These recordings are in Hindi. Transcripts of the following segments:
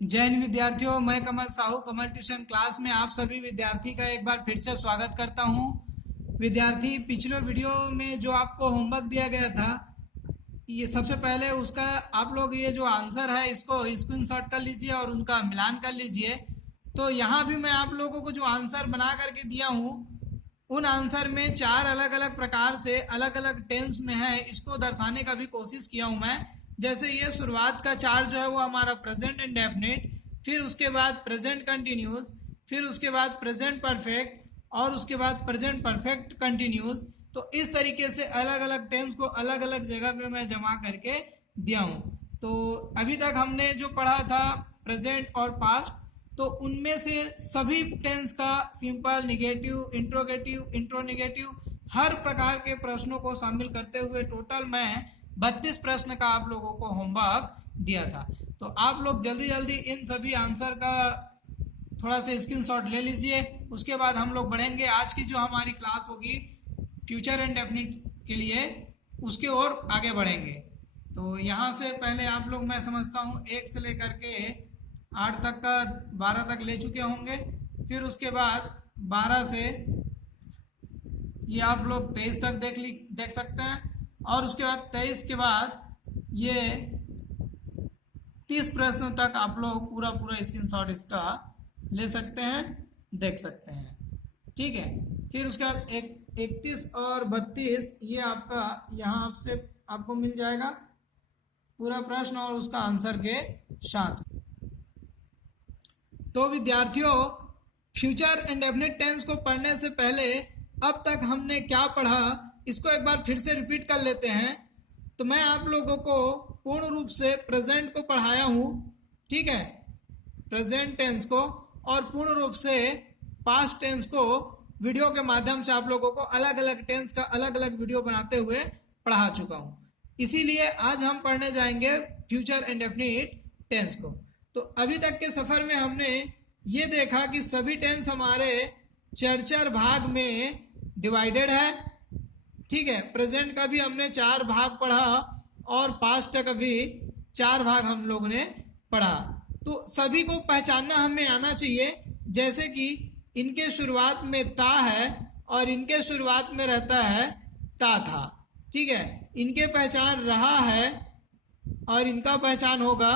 जय हिंद विद्यार्थियों, मैं कमल साहू कमल ट्यूशन क्लास में आप सभी विद्यार्थी का एक बार फिर से स्वागत करता हूं। विद्यार्थी, पिछले वीडियो में जो आपको होमवर्क दिया गया था, ये सबसे पहले उसका आप लोग ये जो आंसर है इसको स्क्रीनशॉट कर लीजिए और उनका मिलान कर लीजिए। तो यहाँ भी मैं आप लोगों को जो आंसर बना करके दिया हूँ, उन आंसर में 4 अलग अलग प्रकार से अलग अलग टेंस में है, इसको दर्शाने का भी कोशिश किया हूँ मैं। जैसे ये शुरुआत का 4 जो है वो हमारा प्रेजेंट इंडेफिनिट, फिर उसके बाद प्रेजेंट कंटिन्यूस, फिर उसके बाद प्रेजेंट परफेक्ट और उसके बाद प्रेजेंट परफेक्ट कंटिन्यूस। तो इस तरीके से अलग अलग टेंस को अलग अलग जगह पे मैं जमा करके दिया हूँ। तो अभी तक हमने जो पढ़ा था प्रेजेंट और पास्ट, तो उनमें से सभी टेंस का सिंपल, निगेटिव, इंट्रोगेटिव, इंट्रोनिगेटिव हर प्रकार के प्रश्नों को शामिल करते हुए टोटल मैं 32 प्रश्न का आप लोगों को होमवर्क दिया था। तो आप लोग जल्दी जल्दी इन सभी आंसर का थोड़ा सा स्क्रीनशॉट ले लीजिए। उसके बाद हम लोग बढ़ेंगे। आज की जो हमारी क्लास होगी फ्यूचर एंड डेफिनिट के लिए, उसके ओर आगे बढ़ेंगे। तो यहाँ से पहले आप लोग, मैं समझता हूँ 1 से लेकर के 8 तक का 12 तक ले चुके होंगे। फिर उसके बाद 12 से ये आप लोग 23 तक देख सकते हैं। और उसके बाद 23 के बाद ये 30 प्रश्न तक आप लोग पूरा स्क्रीनशॉट इसका ले सकते हैं, देख सकते हैं। ठीक है। फिर उसके बाद 31 और 32 ये आपका यहाँ से आपको मिल जाएगा पूरा प्रश्न और उसका आंसर के साथ। तो विद्यार्थियों, फ्यूचर इंडेफिनिट टेंस को पढ़ने से पहले अब तक हमने क्या पढ़ा, इसको एक बार फिर से रिपीट कर लेते हैं। तो मैं आप लोगों को पूर्ण रूप से प्रेजेंट को पढ़ाया हूँ, ठीक है, प्रेजेंट टेंस को, और पूर्ण रूप से पास्ट टेंस को वीडियो के माध्यम से आप लोगों को अलग अलग टेंस का अलग अलग वीडियो बनाते हुए पढ़ा चुका हूँ। इसीलिए आज हम पढ़ने जाएंगे फ्यूचर इंडेफिनिट टेंस को। तो अभी तक के सफर में हमने ये देखा कि सभी टेंस हमारे 4 भाग में डिवाइडेड है, ठीक है। प्रेजेंट का भी हमने 4 भाग पढ़ा और पास्ट का भी 4 भाग हम लोग ने पढ़ा। तो सभी को पहचानना हमें आना चाहिए, जैसे कि इनके शुरुआत में ता है और इनके शुरुआत में रहता है ता था, ठीक है। इनके पहचान रहा है और इनका पहचान होगा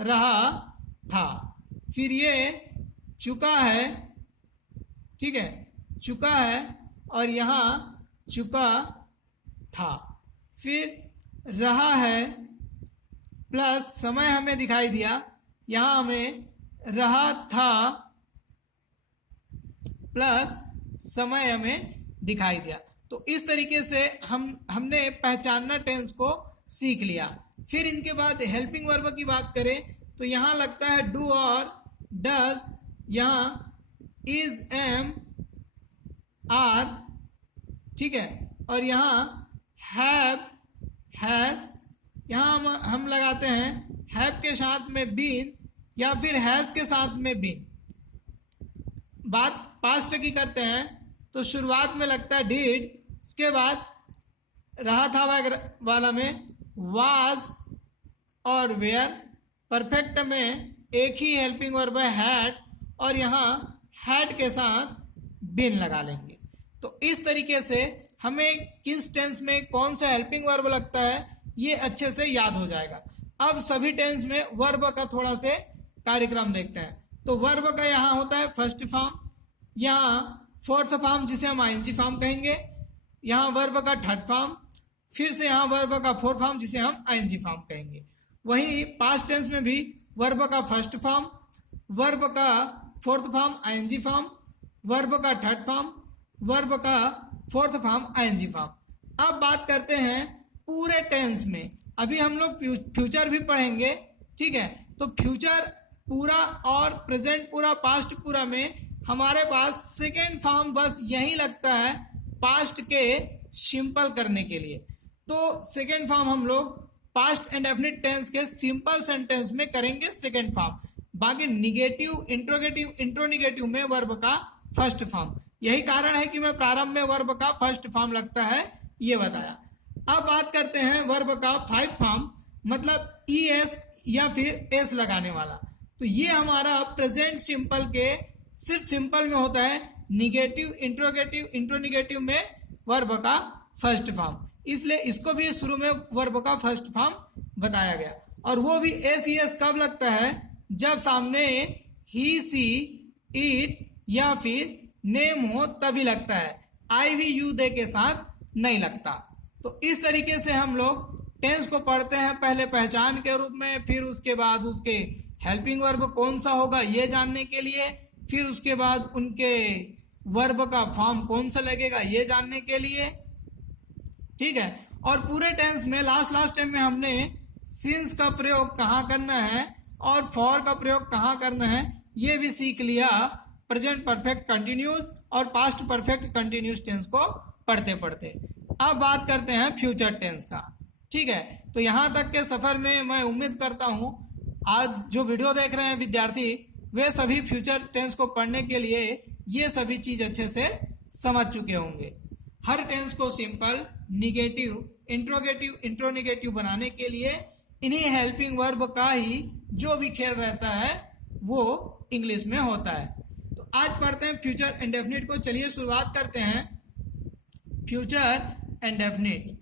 रहा था। फिर ये चुका है, ठीक है, चुका है और यहाँ चुका था। फिर रहा है प्लस समय हमें दिखाई दिया, यहाँ हमें रहा था प्लस समय हमें दिखाई दिया। तो इस तरीके से हमने पहचानना टेंस को सीख लिया। फिर इनके बाद हेल्पिंग वर्ब की बात करें तो यहाँ लगता है डू और डज, यहाँ इज, एम, आर, ठीक है, और यहाँ हैव, हैज, यहाँ हम लगाते हैं हैव के साथ में बीन या फिर हैज के साथ में बीन। बात पास्ट की करते हैं तो शुरुआत में लगता है डिड, इसके बाद रहा था वाला में वाज और वेयर, परफेक्ट में एक ही हेल्पिंग वर्ब है हैड और यहाँ हैड के साथ बीन लगा लेंगे। तो इस तरीके से हमें किस टेंस में कौन सा हेल्पिंग वर्ब लगता है ये अच्छे से याद हो जाएगा। अब सभी टेंस में वर्ब का थोड़ा से कार्यक्रम देखते हैं। तो वर्ब का यहाँ होता है फर्स्ट फॉर्म, यहाँ फोर्थ फॉर्म जिसे हम आईएनजी फॉर्म कहेंगे, यहाँ वर्ब का थर्ड फॉर्म, फिर से यहाँ वर्ब का फोर्थ फॉर्म जिसे हम आईएनजी फॉर्म कहेंगे। वहीं पास्ट टेंस में भी वर्ब का फर्स्ट फॉर्म, वर्ब का fourth form ING form, verb का थर्ड फॉर्म, वर्ब का फोर्थ फॉर्म आईएनजी फॉर्म। अब बात करते हैं पूरे टेंस में। अभी हम लोग फ्यूचर भी पढ़ेंगे, ठीक है। तो फ्यूचर पूरा और प्रेजेंट पूरा, पास्ट पूरा में हमारे पास सेकेंड फॉर्म बस यही लगता है पास्ट के सिंपल करने के लिए। तो सेकेंड फॉर्म हम लोग पास्ट इंडेफिनिट टेंस के सिंपल सेंटेंस में करेंगे सेकेंड फॉर्म। बाकी निगेटिव, इंट्रोगेटिव, इंट्रोनिगेटिव में वर्ब का फर्स्ट फॉर्म। यही कारण है कि मैं प्रारंभ में वर्ब का फर्स्ट फॉर्म लगता है ये बताया। अब बात करते हैं वर्ब का 5 फॉर्म, मतलब ई एस या फिर एस लगाने वाला। तो ये हमारा प्रेजेंट सिंपल के सिर्फ सिंपल में होता है निगेटिव, इंट्रोगेटिव, इंट्रोनिगेटिव में वर्ब का फर्स्ट फॉर्म, इसलिए इसको भी शुरू में वर्ब का फर्स्ट फॉर्म बताया गया। और वो भी एस एस कब लगता है, जब सामने ही, सी, इट या फिर नेम हो तभी लगता है, आई वी यू दे के साथ नहीं लगता। तो इस तरीके से हम लोग टेंस को पढ़ते हैं, पहले पहचान के रूप में, फिर उसके बाद उसके हेल्पिंग वर्ब कौन सा होगा ये जानने के लिए, फिर उसके बाद उनके वर्ब का फॉर्म कौन सा लगेगा ये जानने के लिए, ठीक है। और पूरे टेंस में लास्ट टाइम में हमने सिंस का प्रयोग कहाँ करना है और फॉर का प्रयोग कहाँ करना है ये भी सीख लिया प्रेजेंट परफेक्ट कंटिन्यूस और पास्ट परफेक्ट कंटिन्यूस टेंस को पढ़ते पढ़ते। अब बात करते हैं फ्यूचर टेंस का, ठीक है। तो यहाँ तक के सफर में मैं उम्मीद करता हूँ आज जो वीडियो देख रहे हैं विद्यार्थी वे सभी फ्यूचर टेंस को पढ़ने के लिए ये सभी चीज अच्छे से समझ चुके होंगे। हर टेंस को सिंपल, निगेटिव, इंट्रोगेटिव, इंट्रोनिगेटिव बनाने के लिए इन्हीं हेल्पिंग वर्ब का ही जो भी खेल रहता है वो इंग्लिश में होता है। तो आज पढ़ते हैं फ्यूचर इंडेफिनिट को। चलिए शुरुआत करते हैं फ्यूचर इंडेफिनिट,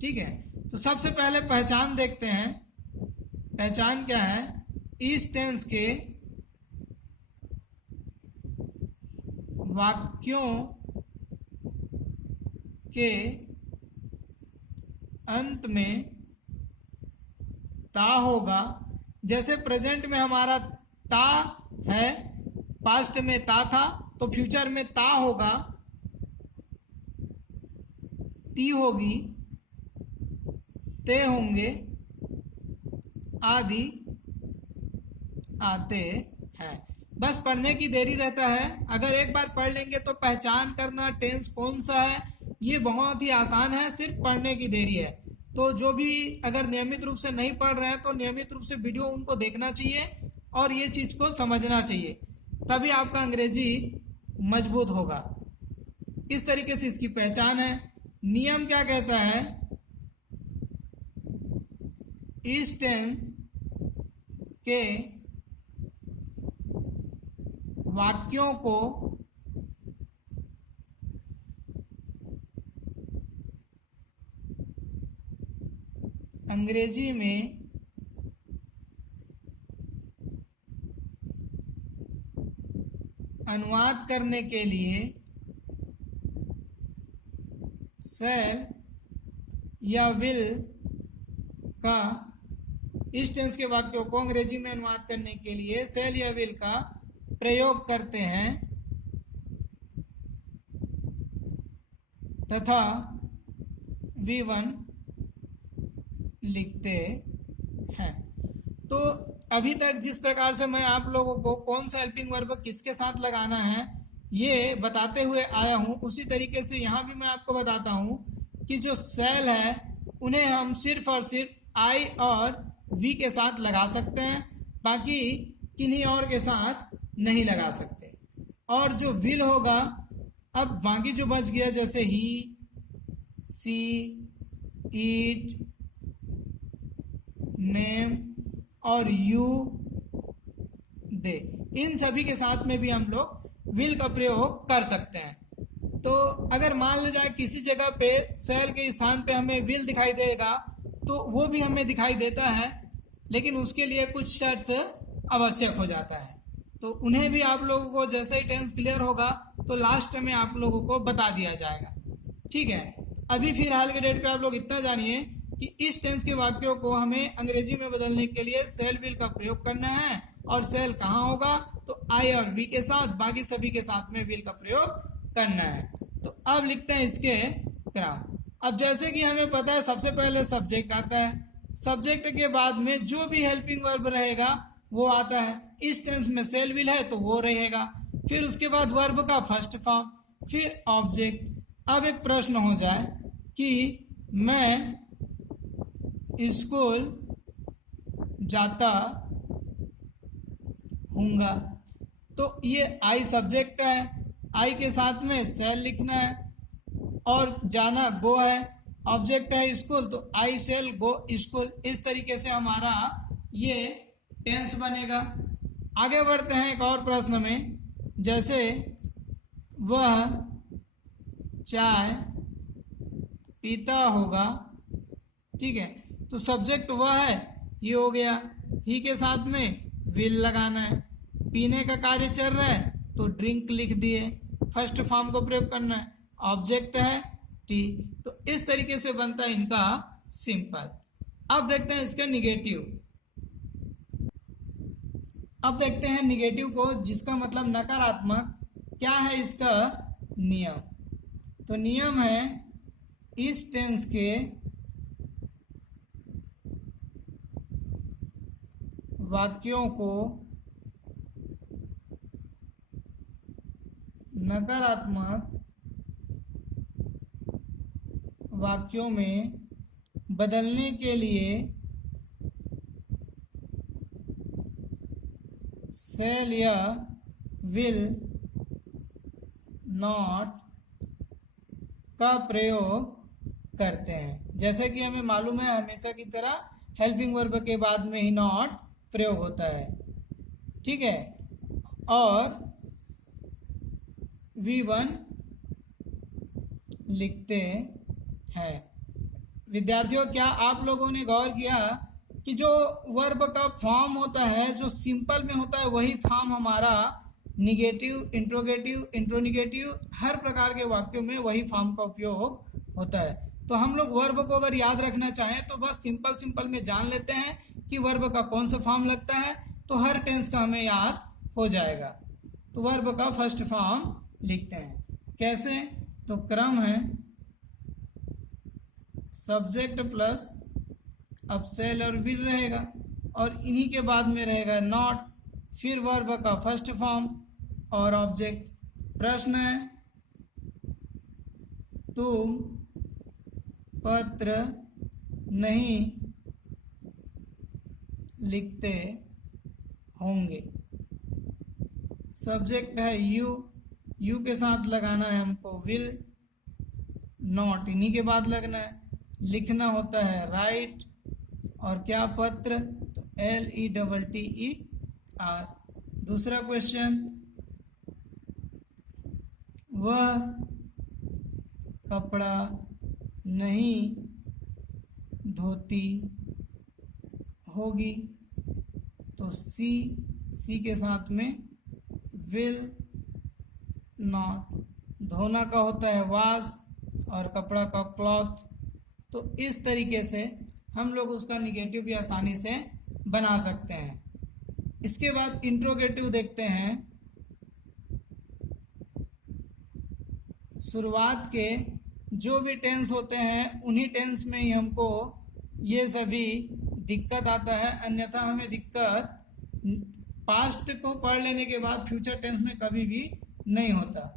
ठीक है। तो सबसे पहले पहचान देखते हैं। पहचान क्या है, इस टेंस के वाक्यों के अंत में ता होगा। जैसे प्रेजेंट में हमारा ता है, पास्ट में ता था, तो फ्यूचर में ता होगा, ती होगी, ते होंगे, आदि आते हैं। बस पढ़ने की देरी रहता है। अगर एक बार पढ़ लेंगे तो पहचान करना टेंस कौन सा है ये बहुत ही आसान है, सिर्फ पढ़ने की देरी है। तो जो भी अगर नियमित रूप से नहीं पढ़ रहे हैं तो नियमित रूप से वीडियो उनको देखना चाहिए और ये चीज को समझना चाहिए, तभी आपका अंग्रेजी मजबूत होगा। इस तरीके से इसकी पहचान है। नियम क्या कहता है, इस टेंस के वाक्यों को अंग्रेजी में अनुवाद करने के लिए शैल या विल का, इस टेंस के वाक्यों को अंग्रेजी में अनुवाद करने के लिए शैल या विल का प्रयोग करते हैं तथा V1 लिखते हैं। तो अभी तक जिस प्रकार से मैं आप लोगों को कौन सा हेल्पिंग वर्ब किसके साथ लगाना है ये बताते हुए आया हूं, उसी तरीके से यहाँ भी मैं आपको बताता हूं कि जो शैल है उन्हें हम सिर्फ और सिर्फ आई और वी के साथ लगा सकते हैं, बाकी किन्हीं और के साथ नहीं लगा सकते। और जो विल होगा, अब बाकी जो बच गया जैसे ही, सी, ईट, नेम और यू, दे, इन सभी के साथ में भी हम लोग विल का प्रयोग कर सकते हैं। तो अगर मान लिया जाए किसी जगह पे शैल के स्थान पे हमें विल दिखाई देगा तो वो भी हमें दिखाई देता है, लेकिन उसके लिए कुछ शर्त आवश्यक हो जाता है। तो उन्हें भी आप लोगों को जैसे ही टेंस क्लियर होगा तो लास्ट में आप लोगों को बता दिया जाएगा, ठीक है। अभी फिलहाल के डेट पे आप लोग इतना जानिए कि इस टेंस के वाक्यों को हमें अंग्रेजी में बदलने के लिए शैल विल का प्रयोग करना है। और शैल कहाँ होगा, तो आई और वी के साथ, बाकी सभी के साथ में विल का प्रयोग करना है। तो अब लिखते हैं इसके क्रम। अब जैसे कि हमें पता है सबसे पहले सब्जेक्ट आता है, सब्जेक्ट के बाद में जो भी हेल्पिंग वर्ब रहेगा वो आता है। इस टेंस में शैल विल है तो वो रहेगा, फिर उसके बाद वर्ब का फर्स्ट फॉर्म, फिर ऑब्जेक्ट। अब एक प्रश्न हो जाए कि मैं स्कूल जाता हूँगा, तो ये आई सब्जेक्ट है, आई के साथ में शैल लिखना है, और जाना गो है, ऑब्जेक्ट है स्कूल, तो आई शेल गो स्कूल। इस तरीके से हमारा ये टेंस बनेगा। आगे बढ़ते हैं एक और प्रश्न में, जैसे वह चाय पीता होगा, ठीक है, तो सब्जेक्ट वह है, ये हो गया, ही के साथ में विल लगाना है, पीने का कार्य चल रहा है तो ड्रिंक लिख दिए, फर्स्ट फॉर्म को प्रयोग करना है, ऑब्जेक्ट है टी। तो इस तरीके से बनता है इनका सिंपल। अब देखते हैं इसका निगेटिव। अब देखते हैं निगेटिव को, जिसका मतलब नकारात्मक। क्या है इसका नियम? तो नियम है इस टेंस के वाक्यों को नकारात्मक वाक्यों में बदलने के लिए शैल या विल नॉट का प्रयोग करते हैं। जैसे कि हमें मालूम है हमेशा की तरह हेल्पिंग वर्ब के बाद में ही नॉट प्रयोग होता है, ठीक है। और V1 लिखते हैं। विद्यार्थियों, क्या आप लोगों ने गौर किया कि जो वर्ब का फॉर्म होता है, जो सिंपल में होता है, वही फॉर्म हमारा निगेटिव, इंट्रोगेटिव, इंट्रोनिगेटिव, हर प्रकार के वाक्यों में वही फॉर्म का उपयोग होता है। तो हम लोग वर्ब को अगर याद रखना चाहें तो बस सिंपल सिंपल में जान लेते हैं कि वर्ब का कौन सा फॉर्म लगता है, तो हर टेंस का हमें याद हो जाएगा। तो वर्ब का फर्स्ट फॉर्म लिखते हैं। कैसे? तो क्रम है सब्जेक्ट प्लस अब शैल और विल रहेगा, और इन्हीं के बाद में रहेगा नॉट, फिर वर्ब का फर्स्ट फॉर्म और ऑब्जेक्ट। प्रश्न है तुम पत्र नहीं लिखते होंगे। सब्जेक्ट है यू, यू के साथ लगाना है हमको विल, नॉट इन्हीं के बाद लगना है। लिखना होता है राइट, और क्या पत्र, तो LETTER। दूसरा क्वेश्चन, वह कपड़ा नहीं धोती होगी, तो सी के साथ में विल नॉट। धोना का होता है वॉश और कपड़ा का क्लॉथ। तो इस तरीके से हम लोग उसका निगेटिव भी आसानी से बना सकते हैं। इसके बाद इंट्रोगेटिव देखते हैं। शुरुआत के जो भी टेंस होते हैं उन्हीं टेंस में ही हमको ये सभी दिक्कत आता है, अन्यथा हमें दिक्कत पास्ट को पढ़ लेने के बाद फ्यूचर टेंस में कभी भी नहीं होता।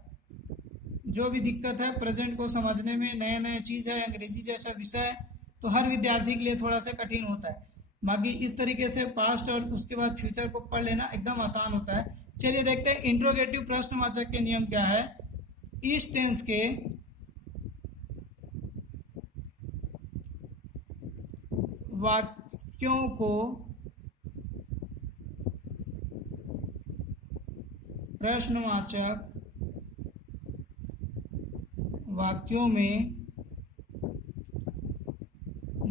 जो भी दिक्कत है प्रेजेंट को समझने में, नया नया चीज़ है, अंग्रेजी जैसा विषय, तो हर विद्यार्थी के लिए थोड़ा सा कठिन होता है। बाकी इस तरीके से पास्ट और उसके बाद फ्यूचर को पढ़ लेना एकदम आसान होता है। चलिए देखते हैं इंट्रोगेटिव प्रश्नवाचक के नियम क्या है। इस टेंस के वाक्यों को प्रश्नवाचक वाक्यों में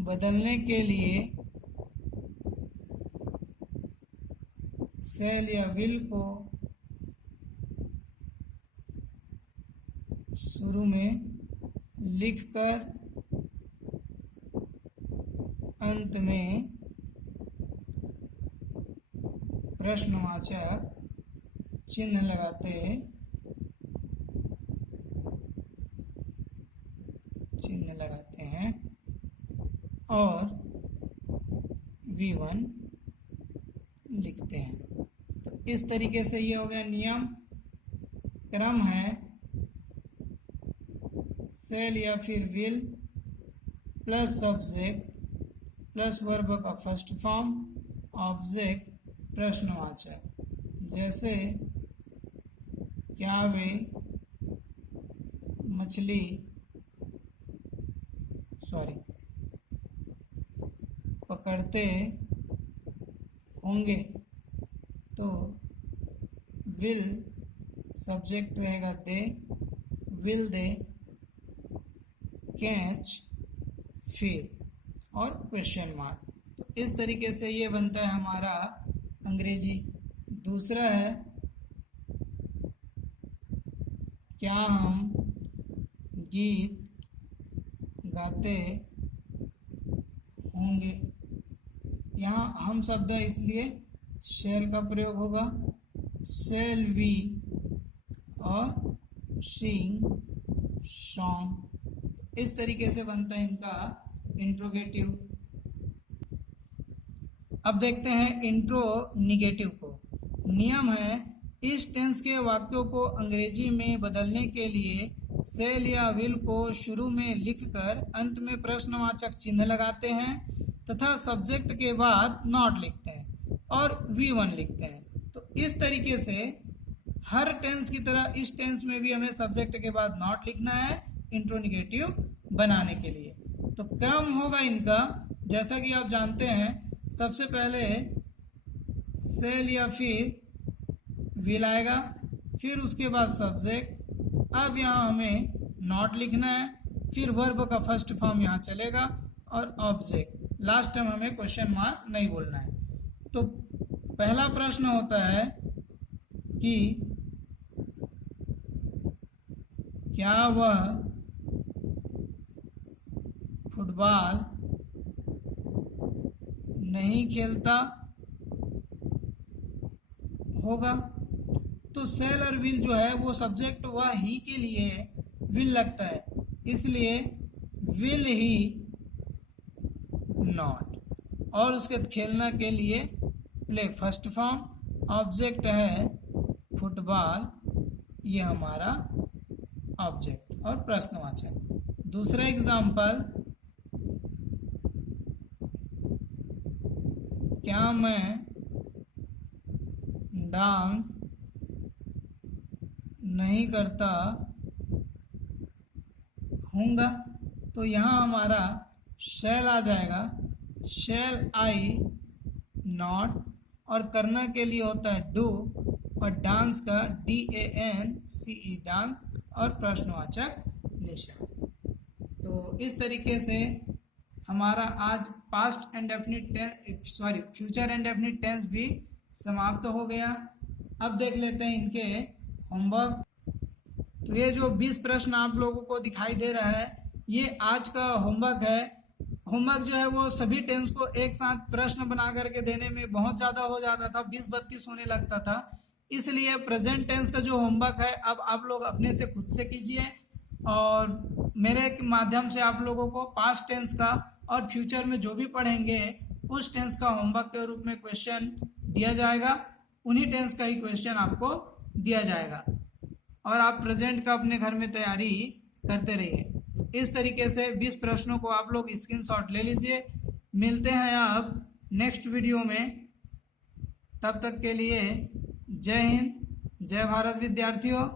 बदलने के लिए शैल या विल को शुरू में लिखकर अंत में प्रश्नवाचक चिन्ह लगाते हैं और V1 लिखते हैं। तो इस तरीके से ये हो गया नियम। क्रम है शैल या फिर will plus subject plus verb का फर्स्ट फॉर्म, ऑब्जेक्ट प्रश्नवाचक। जैसे क्या वे मछली पकड़ते होंगे, तो विल सब्जेक्ट रहेगा दे, विल दे कैच फिश और क्वेश्चन मार्क। तो इस तरीके से ये बनता है हमारा अंग्रेजी। दूसरा है क्या हम गीत गाते होंगे। यहाँ हम शब्द है इसलिए शैल का प्रयोग होगा, शैल वी और सिंग सॉन्ग। इस तरीके से बनता है इनका इंट्रोगेटिव। अब देखते हैं इंट्रोनिगेटिव को। नियम है इस टेंस के वाक्यों को अंग्रेजी में बदलने के लिए सेल या विल को शुरू में लिखकर अंत में प्रश्नवाचक चिन्ह लगाते हैं तथा सब्जेक्ट के बाद नॉट लिखते हैं और V1 लिखते हैं। तो इस तरीके से हर टेंस की तरह इस टेंस में भी हमें सब्जेक्ट के बाद नॉट लिखना है इंट्रोनिगेटिव बनाने के लिए। तो क्रम होगा इनका, जैसा कि आप जानते हैं, सबसे पहले सेल या फिर विल आएगा, फिर उसके बाद सब्जेक्ट। अब यहाँ हमें नॉट लिखना है, फिर वर्ब का फर्स्ट फॉर्म यहाँ चलेगा और ऑब्जेक्ट। लास्ट टाइम हमें क्वेश्चन मार्क नहीं बोलना है। तो पहला प्रश्न होता है कि क्या वह फुटबॉल नहीं खेलता होगा। तो सेल और विल जो है वो सब्जेक्ट वह ही के लिए विल लगता है, इसलिए विल ही नॉट, और उसके खेलना के लिए प्ले फर्स्ट फॉर्म, ऑब्जेक्ट है फुटबॉल, ये हमारा ऑब्जेक्ट और प्रश्नवाचक। दूसरा एग्जाम्पल, क्या मैं डांस नहीं करता हूँगा। तो यहाँ हमारा शैल आ जाएगा, शैल आई नॉट, और करना के लिए होता है डू, और डांस का DANCE डांस, और प्रश्नवाचक निशान। तो इस तरीके से हमारा आज past and definite tense future and definite tense भी समाप्त हो गया। अब देख लेते हैं इनके होमवर्क। तो ये जो 20 प्रश्न आप लोगों को दिखाई दे रहा है, ये आज का होमवर्क है। होमवर्क जो है वो सभी टेंस को एक साथ प्रश्न बना करके देने में बहुत ज़्यादा हो जाता था, 20-32 होने लगता था। इसलिए प्रेजेंट टेंस का जो होमवर्क है अब आप लोग अपने से खुद से कीजिए, और मेरे माध्यम से आप लोगों को पास्ट टेंस का और फ्यूचर में जो भी पढ़ेंगे उस टेंस का होमवर्क के रूप में क्वेश्चन दिया जाएगा। उन्हीं टेंस का ही क्वेश्चन आपको दिया जाएगा, और आप प्रेजेंट का अपने घर में तैयारी करते रहिए। इस तरीके से 20 प्रश्नों को आप लोग स्क्रीनशॉट ले लीजिए। मिलते हैं अब नेक्स्ट वीडियो में, तब तक के लिए जय हिंद, जय भारत विद्यार्थियों।